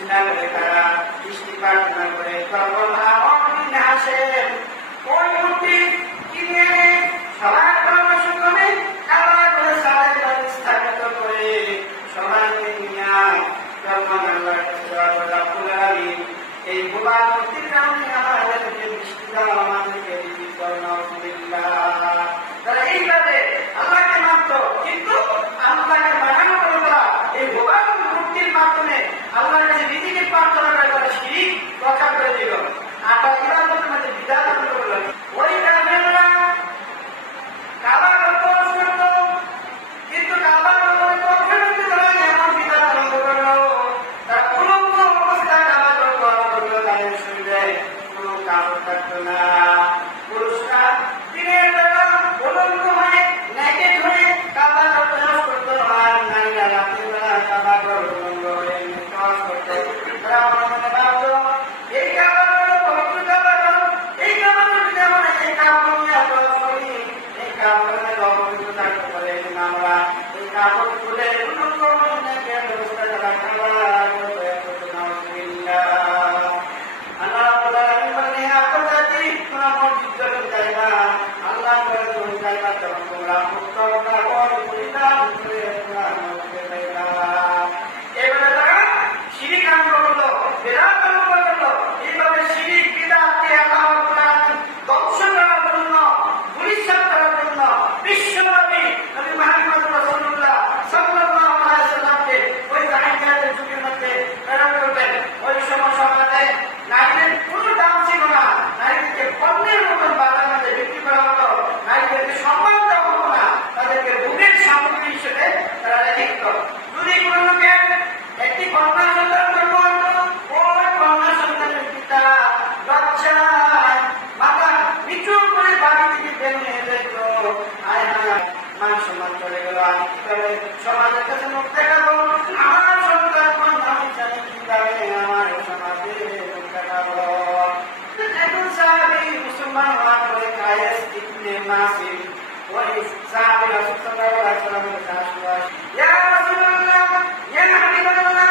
বিছনা করে তারা বৃষ্টি প্রার্থনা করে তখন আমার দিন আসেন ওই মূর্তি কিনে সবার পরামর্শ করে আবার করে সাদের বাড়ি স্থাপিত করে সবাইকে নিয়ে তখন আল্লাহ এই গোলার মূর্তির কারণে আমাদেরকে বৃষ্টি দাও আমাদেরকে রিজিক দাও নাউজুবিল্লাহ। তারা এইভাবে আল্লাহকে মানত, কিন্তু আল্লাহকে মানানো করবা এই গোলার মূর্তির মাধ্যমে আল্লাহর কাছে রিজিকের প্রার্থনা করে শিরিক রক্ষা করে দিল। আটা ইবাদতের মধ্যে বিধান করল। ওই কাফেররা কাবা করত, কিন্তু কাবা করতে তারা এমন বিধান আরম্ভ করলো, তারা উলঙ্গ অবস্থায় কাবা করলো, তাদের শরীরে কোনো কাপড় থাকতো না। পুরুষরা দিনের বেলা উলঙ্গ হয়ে নেকেড হয়ে কাবা করতো, আর নারীরা রাতের বেলা কাবা উলঙ্গ হয়ে কাজ করতো। তারা মনে মনে ভাবতো এই কাবা পবিত্র কাবা, এই কাবা যেমন এই কাপড় নিয়ে এই কাপড়ের অপবিত্র থাকতে পারে, আমরা এই কাপড় খুলে উলঙ্গ হয়ে নেকেড অবস্থায় তারা কাবা করতো না। আল্লাহ রাব্বুল আলামিন বলেন আপনারা কি তোমরা মসজিদ যখন যাইবা আল্লাহ করে তুমি যাইবা তখন তোমরা মুক্ততা পরিপূর্ণ করে তোমরা মসজিদে যাইবা। এবারে তারা শিরিক আরম্ভ করলো, বিদআত আরম্ভ করলো। এইভাবে শিরিক বিদআতকে আল্লাহ রাব্বুল আলামিন ধ্বংস করার জন্য, পরিষ্কার করার জন্য বিশ্বনবী নবী মুহাম্মদ রাসূলুল্লাহ সাল্লাল্লাহু আলাইহি ওয়াসাল্লামকে ওই জাহিলিয়াতের যুগের মধ্যে প্রেরণ করবেন। ওই সময় সমাজে নারীদের কোনো দাম ছিল না, নারীদেরকে পণ্যের মতন বাজার মধ্যে বিক্রি করা হতো, নারীদেরকে সম্মান দেওয়া হতো না, তাদেরকে ভোগের সামগ্রী হিসেবে তারা রেখে দিত। যদি কোনো লোকের একটি কন্যা সন্তান জন্ম হতো, ওই কন্যা সন্তানের পিতা লজ্জায় মাথা নিচু করে বাড়ি থেকে বের হয়ে যেত। আয় হায়, মান সম্মান চলে গেল, আমি কিভাবে সমাজের কাছে মুখ দেখাবো? আমার সন্তান কন্যা আমি জানি কিভাবে আমার সমাজে মুখ দেখাবো। এখন সাহাবী মুসলমান হওয়ার পরে কায়েস ইবনে মাসির ওই সাহাবী রাসূল সাল্লাল্লাহু আলাইহি ওয়াসাল্লামের কাছে আসে, ইয়া রাসূলুল্লাহ, ইয়া হাবিবাল্লাহ,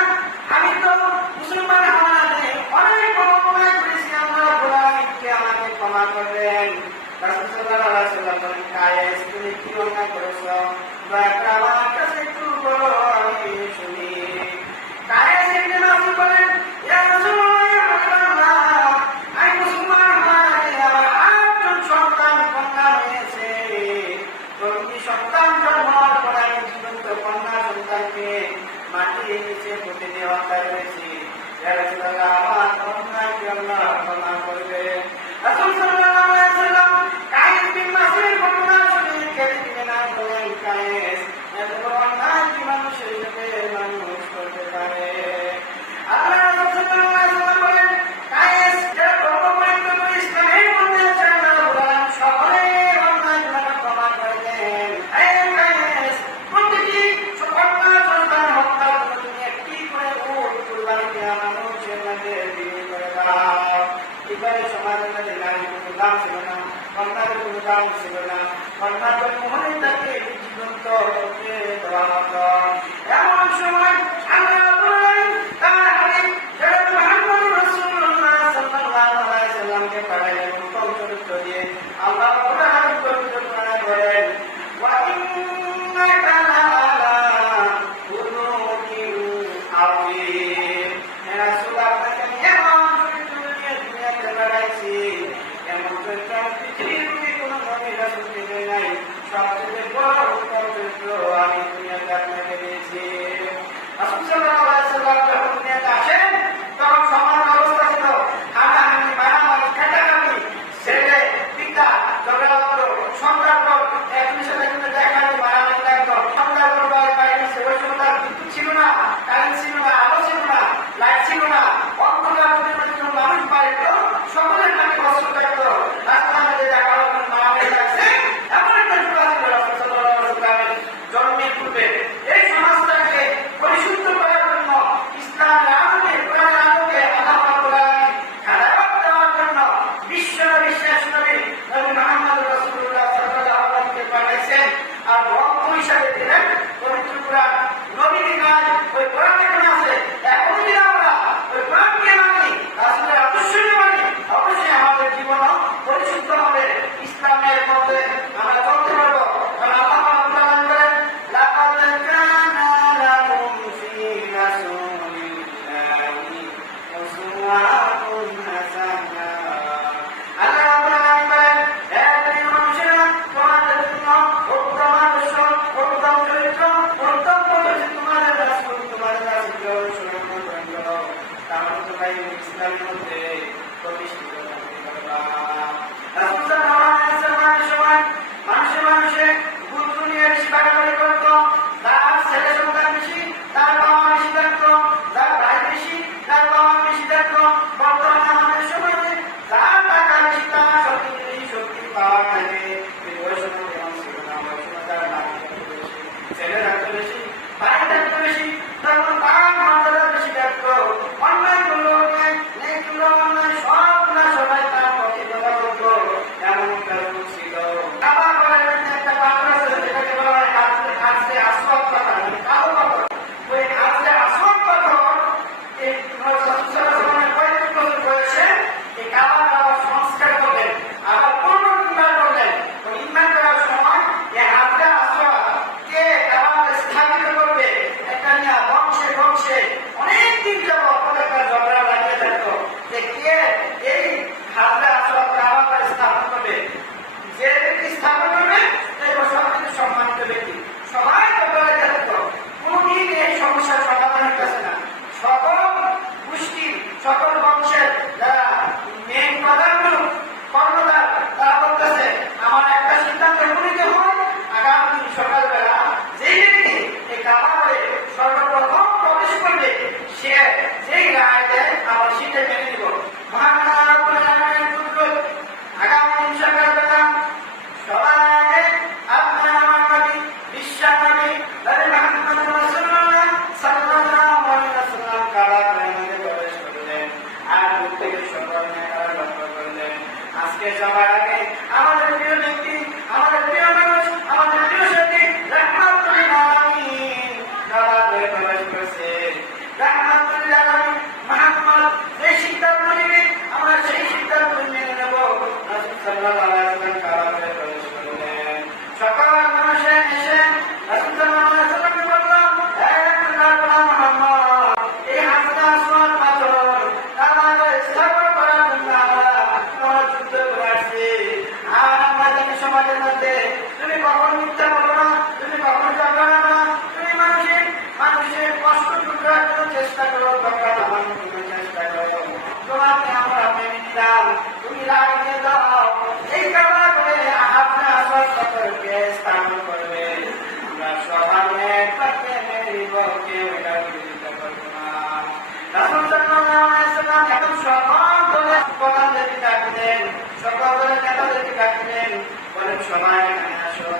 আমি তো মুসলমান হওয়ার আগে অনেক বড় অন্যায় করেছি, আল্লাহ রাব্বুল আলামিনকে আমাকে ক্ষমা করবেন। রাসূল সাল্লাল্লাহু আলাইহি ওয়াসাল্লাম বলেন, কায়েস তুমি কি অন্যায় করেছো? দয়া করে আমার কাছে একটু বলো, আমি শুনি। কায়েস ইবনে মাসির বলেন, ইয়া রাসূলুল্লাহ, ইয়া হাবিবাল্লাহ, আমি মুসলমান হওয়ার আগে আমার 8জন সন্তান কন্যা হয়েছে। প্রতি সন্তান জন্ম হওয়ার পর আমি জীবন্ত কন্যা সন্তানকে মাটির নিচে পুঁতে দিয়ে হত্যা করেছি। ইয়া রাসূলুল্লাহ, আমার কন্যাকে আল্লাহ ক্ষমা করবেন। রাসূল সাল্লাল্লাহু আলাইহি ওয়াসাল্লাম কায়েস বিন মাসিরের ঘটনা শুনে কেঁদে দিলেন আর বললেন, কায়েস, এত বড় অন্যায় কি মানুষ হিসেবে মানুষ করতে পারে? আল্লাহ রাসূল সাল্লাল্লাহু আলাইহি ওয়াসাল্লাম বলেন, কায়েস, যারা কর্মপরিত্যাগ করে ইসলামের মধ্যে আছে, আল্লাহ রাব্বুল আলামিন সকলের অন্যায় গুনাহ ক্ষমা করে দেন। এই কায়েস, প্রতিটি কন্যা সন্তান হত্যার জন্য তুমি একটি করে উট কুরবানি দেওয়া মানুষের মধ্যে বিলি করে দাও। এবারে সমাজের মধ্যে নারীর কোনো দাম ছিল না, কন্যার কোনো দাম ছিল না, কন্যার জন্ম হলে তাকে জীবন্ত করতে দেওয়া হতো। এমন সময় আল্লাহ রাব্বুল আলামিন তার হাবিব জনাব মুহাম্মদ রাসূলুল্লাহ সাল্লাল্লাহু আলাইহি ওয়াসাল্লামকে পাঠালেন উত্তম চরিত্র দিয়ে। আল্লাহ রাব্বুল আলামিন পবিত্র কোরআনে বলেন, ওয়া ইন্নাকা লাআলা খুলুকিন আযীম। হে রাসূল, আপনাকে আমি এমন চরিত্র নিয়ে দুনিয়াতে পাঠাইছি, এমন চরিত্র পৃথিবীর কোনো নবী রাসূলকে দেয় নাই। সবচেয়ে বড় উত্তম চরিত্র আমি দুনিয়াতে আপনাকে দিয়েছি। রাসূল সাল্লাল্লাহু وأقم حسنا আল্লাহ রাব্বুল আলামিন বলেন হে দুনিয়ার মানুষেরা তোমাদের জন্য উত্তম আদর্শ উত্তম চরিত্র উত্তম পদ্ধতি তোমাদের রাসূল তোমাদের রাসূলকে অনুসরণ করো তাহলে তোমরা ইসলামের মধ্যে প্রতিষ্ঠিত থাকতে পারবা। রাসূল সাল্লাল্লাহু আলাইহি ওয়াসাল্লামের সময় মানুষে গুরু নিয়ে বেশি বাড়াবাড়ি করত, তার ছেলে সন্তান বেশি, তার বাবা বেশি থাকতো, তার ভাই বেশি, তার বাবা বেশি থাকতো। বর্তমানে আমাদের সমাজে যার টাকা বেশি, তার শক্তি বেশি, শক্তি পাওয়ার থাকে, কিন্তু ওই সময় তেমন ছিল না। ওই সময় তার নাতি থাকতো বেশি, ছেলে থাকতো বেশি, ভাই থাকতো বেশি, তখন তার মর্যাদা বেশি থাকতো। অন্যায় করলো অন্যায়, নেই করলো অন্যায়, সব না সবাই তার পক্ষে কথা বলতো, এমন কারণ ছিল। আবার বলেন একটা পাথর আছে যেটাকে বলা হয় আজকে আসফাল্ট পাথর, মানে কালো পাথর। ওই আজকে আসফাল্ট পাথর এই কয়েক বছর বয়সে এই কাবা কাবা সংস্কার করলেন, আবার পুনর্নির্মাণ করলেন। নির্মাণ করার সময় এই আজকে আসফাল্ট কে কাবাকে স্থাপিত করবে একটা নিয়ে বংশে বংশে অনেকদিন যাবত একটা ঝগড়া লাগিয়ে থাকতো যে কে এই হাজরা আসফাল্ট কাবাকে স্থাপন করবে। যে ব্যক্তি স্থাপন করবে সেই সবচেয়ে সম্মানিত ব্যক্তি। সবাই ঝগড়া থাকতো, কোনদিন এই সমস্যার সমাধান হইতেছে না। সকল গোষ্ঠী সকল বংশের যারা মেন প্রধানগুলো কর্মদার তারা বলতেছে আমার একটা সিদ্ধান্ত উপনীত হয়, আগামী সকালবেলা যে ব্যক্তি এই কাবারে সর্বপ্রথম প্রবেশ করবে সে যেই রায় দেয় আমার সেটা মেনে নিব। মহান রাব্বুল আলামিনের কুদরত আগামী সকালবেলা সবার আগে আপনার আমার নবী বিশ্বনবী নবী মুহাম্মদ রাসূলুল্লাহ সাল্লাল্লাহু আলাইহি ওয়াসাল্লাম কাবা ঘরের মধ্যে প্রবেশ করলেন আর দূর থেকে সকল নেতারা লক্ষ্য করলেন। আজকে সবার আগে আমাদের প্রিয় ব্যক্তি, আমাদের প্রিয় মানুষ, আমাদের প্রিয় সাথী রাহমাতুল আলামিন কাবা ঘরে প্রবেশ করেছে। রাহমাতুল আলামিন মুহাম্মদ যে সিদ্ধান্ত নেবে আমরা সেই সিদ্ধান্ত মেনে নেব। রাসূল সাল্লাল্লাহু আলাইহি ওয়াসাল্লাম কাবা ঘরে প্রবেশ করলেন। সকল মানুষে এসে রাসূল সাল্লাল্লাহু আলাইহি ওয়াসাল্লামকে বলল, হে আল্লাহর মুহাম্মদ, এই হাজরা আসওয়াদ পাথর কাবা ঘরে স্থাপন করার জন্য আমরা যুদ্ধ করে আসছি। আর আমরা জানি সমাজের মধ্যে তুমি কখন মিথ্যা বলো না, তুমি কখন ঝগড়া না, তুমি মানুষের কষ্ট দূর করার জন্য চেষ্টা করো, ঝগড়া থামানোর জন্য চেষ্টা করো। তোমাকে আমরা মেনে নিলাম, তুমি রায় দিয়ে দাও। এই কাবা করে আপনি আসল পাথরকে স্থাপন করবে, আমরা সবাই একসাথে মেনে নিব, কেউ এটা বিরোধিতা করবো না। রাসূল সাল্লাল্লাহু আলাইহি ওয়াসাল্লাম এখন সকল দলের প্রধানদেরকে ডাকলেন, সকল দলের নেতাদেরকে ডাকলেন, বলেন সবাই এখানে আসো।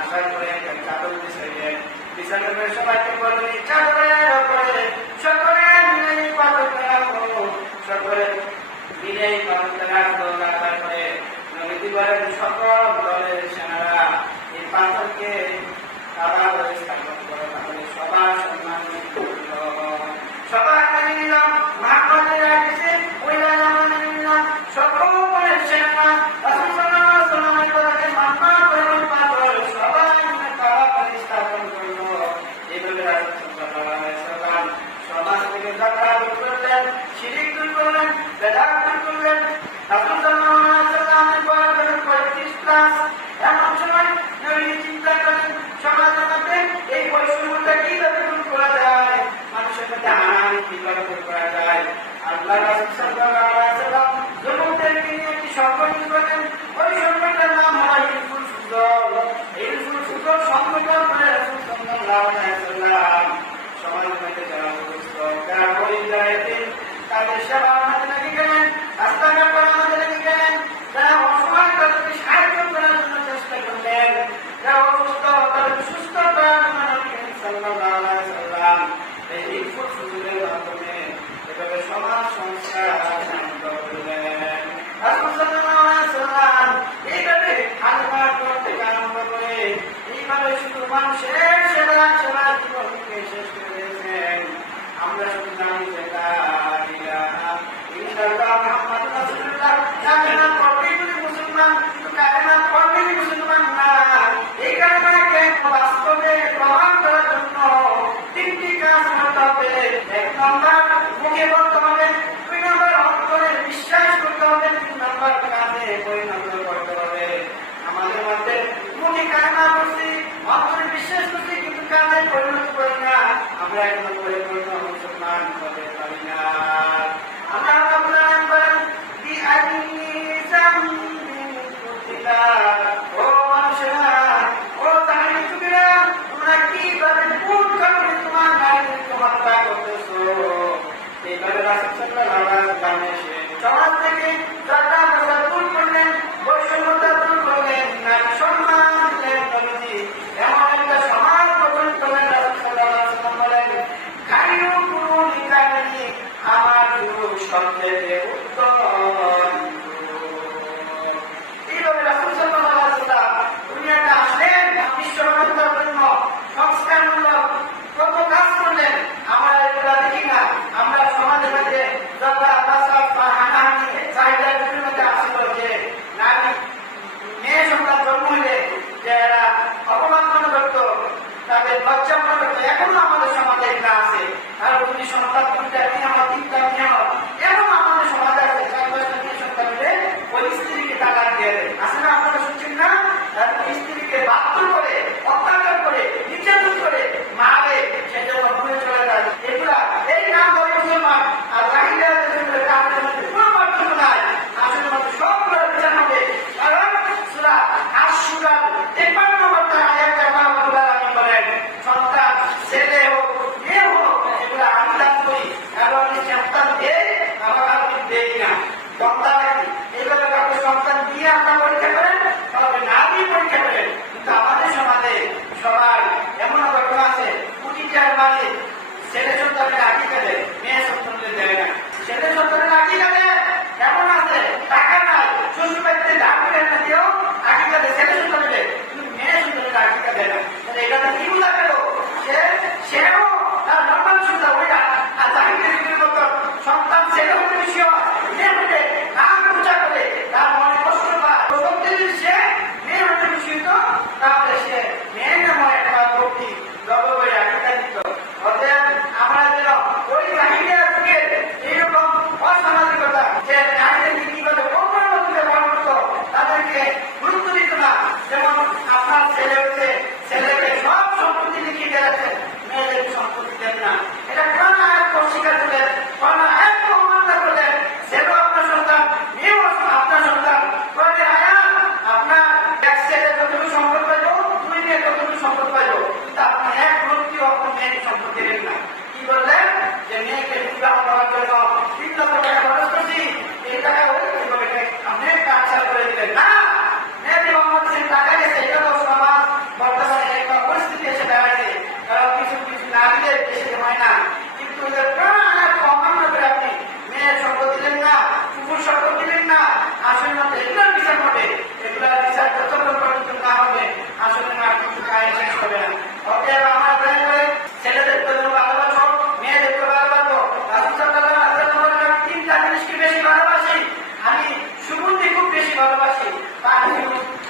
আসার পরে একটা চাদর বিছাইলেন, বিছানোর পরে সবাইকে বললেন চাদরের উপরে সকলে মিলে এই পাথরটা রাখো, সকলে মিলে এই পাথরটা রাখো। রাখার পরে নবীজি বলেন সকল দলের সেনারা এই পাথরকে কাবা ঘরে স্থাপন করো, তাহলে সবার সম্মান সবাই মেনে নিলাম। মুহাম্মদের আদেশে ওই রায় আমরা মেনে নিলাম। সকল দলের সেনারা রাসূল সাল্লাল্লাহু আলাইহি ওয়াসাল্লামের কথাকে মান্য করে পাথর সবাই মিলে কাবা ঘরে স্থাপন করলো। এইভাবে রাসূল সাল্লাল্লাহু আলাইহি ওয়াসাল্লাম সমাজ থেকে ঝগড়া দূর করলেন, শিরক দূর করলেন, বেদাত দূর করলেন। রাসূল সাল্লাল্লাহু আলাইহি ওয়াসাল্লামের বয়স 35 প্লাস। এমন সময় নবী চিন্তা করেন সমাজের মধ্যে এই বৈষম্যটা কিভাবে দূর করা যায়, মানুষের মধ্যে হানাহানি কিভাবে দূর করা যায়। আল্লাহ রাসূল সাল্লাল্লাহু আলাইহি ওয়াসাল্লাম যুবকদেরকে নিয়ে একটি সংগঠন করেন। ওই সংগঠনের নাম হয় হিলফুল ফুজল। হিলফুল ফুজল সংগঠন করে রাসূল সাল্লাল্লাহু আলাইহি ওয়াসাল্লাম সমাজের মধ্যে যারা অসুস্থ, যারা গরিব, যারা এতিম, তাদের সেবা আমাদের লেগে গেলেন, রাস্তাঘাট বানাতে লেগে গেলেন, যারা অসহায় তাদেরকে সাহায্য করার জন্য চেষ্টা করলেন, যারা অসুস্থ তাদেরকে সুস্থ করার জন্য নবী সাল্লাল্লাহু আলাইহি ওয়াসাল্লাম এই হিলফুল ফুজলের মাধ্যমে এভাবে সমাজ সংস্কার সাধিত করলেন। রাসূল সাল্লাল্লাহু আলাইহি ওয়াসাল্লাম এইভাবে আল্লাহর পথ থেকে আরম্ভ করে এইভাবে শুধু মানুষের সেবা জীবনকে শেষ করে দিয়েছেন। আমরা শুধু জানি যে লা ইলাহা ইল্লাল্লাহ মুহাম্মাদুর রাসূলুল্লাহ, কালেমা পড়লেই মুসলমান, কিন্তু কালেমা পড়লেই মুসলমান না। এই কালেমাকে বাস্তবে প্রমাণ করার জন্য তিনটি কাজ করতে হবে। এক নম্বর মুখে বলতে হবে, দুই নম্বর সমাজ থেকে জটা দূর করলেন, বৈষম্যতা দূর করলেন, নারী সম্মান দিলেন নবীজি। এমন একটা সমাজ গঠন করলেন রাসূলুল্লাহ বলেন, খায়রু কুরুনি কারনি, আমার যুগ সবচেয়ে উত্তম। এইভাবে রাসূল সাল্লাল্লাহু আলাইহি ওয়াসাল্লাম দুনিয়াতে আসলেন, বিশ্ব মানবতার জন্য সংস্কারমূলক কত কাজ করলেন। আমরা এগুলা দেখি না। আমরা সমাজের মধ্যে মেয়ে সন্তান জন্ম হইলে যারা অপমাননা করত, তাদের লজ্জা মনে করত, এখনো আমাদের সমাজে এটা আছে। আর যদি সন্তান দুইটা নিয়ামত, তিনটা নিয়ামত, এখনো আমাদের সমাজে আছে। 4-5টা মেয়ে সন্তান হলে ওই স্ত্রীকে তালাক দিয়ে দেয়। আছে না? আপনারা শুনছেন না? স্ত্রীকে বাধ্য করে, অত্যাচার করে, নির্যাতন করে মারে, সেজন্য ভুলে চলে যায়। এগুলা এই নাম ধরে মুসলমান আর জাহিলিয়া কাপড়ের মধ্যে কোনো পার্থক্য নাই। আসলে মধ্যে সবগুলোর বিচার হবে। কারণ সূরা আশ-শুরা 53 নম্বর আয়াতে আল্লাহ রাব্বুল আলামিন বলেন, সন্তান ছেলে হোক মেয়ে হোক এগুলা আমি দান করি, এবং সন্তান দেই আবার আমি দেই না। সন্তান এইভাবে কাউকে সন্তান দিয়ে আপনার পরীক্ষা করেন, তবে না দিয়ে পরীক্ষা করেন। কিন্তু আমাদের সমাজে সবাই এমন ঘটনা আছে, কুটিটার মানে ছেলে সন্তানের আকিকা দেয়, মেয়ে সন্তানদের দেয় না। ছেলে সন্তানের আকিকা দেয়, এমন আছে টাকা নাই, শ্বশুর বাড়িতে দাম করে না দিয়েও আকিকা দেয় ছেলে সন্তানের, কিন্তু মেয়ে সন্তানের আকিকা দেয় না। তাহলে এটা কি বোঝা গেল? সেও তার নর্মাল সুবিধা ওইটা। আর জাহিদের মতো সন্তান ছেলে হতে বেশি হয়, মেয়ে হতে নাম পূজা করে তার মনে কষ্ট পায়। যদি সে মেয়ে হতে বেশি হতো, তাহলে সে মেয়ে নামে একটা ভক্তি জগৎ করে আকিকা দিত। অতএব আমরা যেন ওই জাহিলিয়া যুগের এইরকম অসামাজিকতা, যে নারীদেরকে কিভাবে অপরাধীদের ব্যবহার করতো, তাদেরকে গুরুত্ব দিত না। যেমন আপনার ছেলে হচ্ছে, ছেলেকে সব সম্পত্তি লিখিয়ে দিয়েছেন, মেয়েদেরকে সম্পত্তি দেন না। এটা কোন আয়াত অস্বীকার করলেন, কোন আয়াত অমান্য করলেন? ছেলেও আপনার সন্তান, মেয়েও আপনার সন্তান। কোন আয়াত আপনার এক ছেলে যতটুকু সম্পদ পাইব, 2 মেয়ে ততটুকু সম্পদ পাইব, কিন্তু আপনি এক ব্যক্তিও আপনার মেয়েকে সম্পদ দিলেন না। কি বললেন? যে মেয়েকে বিবাহ করার জন্য 3 লক্ষ টাকা খরচ করছি, এই টাকা আপনি কাজ করে দিলেন না। মেয়ে বিবাহ করছেন, টাকা গেছে, এটা তো সমাজ বর্তমানে একটা পরিস্থিতি এসে দাঁড়াইছে। কিছু কিছু না দিলে বেশি হয় না। কিন্তু অমান্য করে আপনি মেয়ের সম্পদ দিলেন না, কুকুর সম্পদ দিলেন না। আসলে মধ্যে এগুলোর বিচার হবে, এগুলোর বিচার যতক্ষণ পর্যন্ত না হবে আসলে না কিন্তু কায়ে শেষ হবে না। অতএব আমরা ছেলেদেরকে ভালোবাসো, মেয়েদেরকে ভালোবাসো। রাসূল সাল্লাল্লাহু আলাইহি ওয়াসাল্লাম বলেন, 3টা জিনিসকে বেশি ভালোবাসি। আমি সুগন্ধি খুব বেশি ভালোবাসি,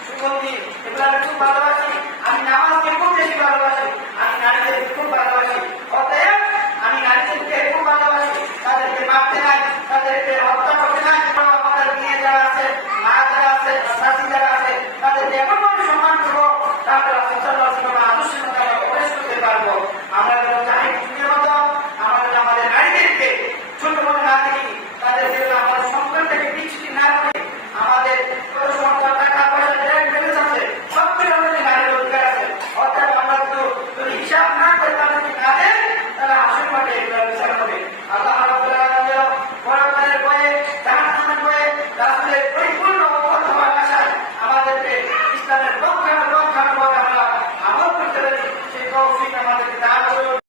সুগন্ধি এগুলো আমি খুব ভালোবাসি। আমি নামাজকে খুব বেশি ভালোবাসি, আমি নারীদেরকে খুব ভালোবাসি। অতএব আমি নারীদেরকে খুব ভালোবাসি, তাদেরকে মারতে নাই, তাদেরকে হত্যা করতে নাই। আমাদের মেয়ে যারা আছে, মা যারা আছে, শাশি যারা আছে, তাদেরকে এমনভাবে সম্মান করবো, তারপর রাসূল সাল্লাল্লাহু আলাইহি ওয়াসাল্লামের আদর্শের মধ্যে আমরা প্রবেশ করতে পারবো। আমরা যেন জাহিলিয়াতের মতো আমাদের নারীদেরকে ছোট মনে না দেখি, তাদের যেন আমাদের সন্তানটাকে বিচ্যুতি না করে, আমাদের সন্তান টাকা পয়সা ব্যালেন্স আছে, সবকিছু আমাদের নারীর অধিকার আছে। অর্থাৎ আমরা যদি হিসাব না করে তাদেরকে না দেন, তাহলে আসল মাঠে এগুলো বিচার হবে। আল্লাহ রাব্বুল আলামিন কোরআনের বইয়ে, জাহান্নামের বইয়ে রাসূলের পরিপূর্ণ ভাষায় আমাদেরকে ইসলামের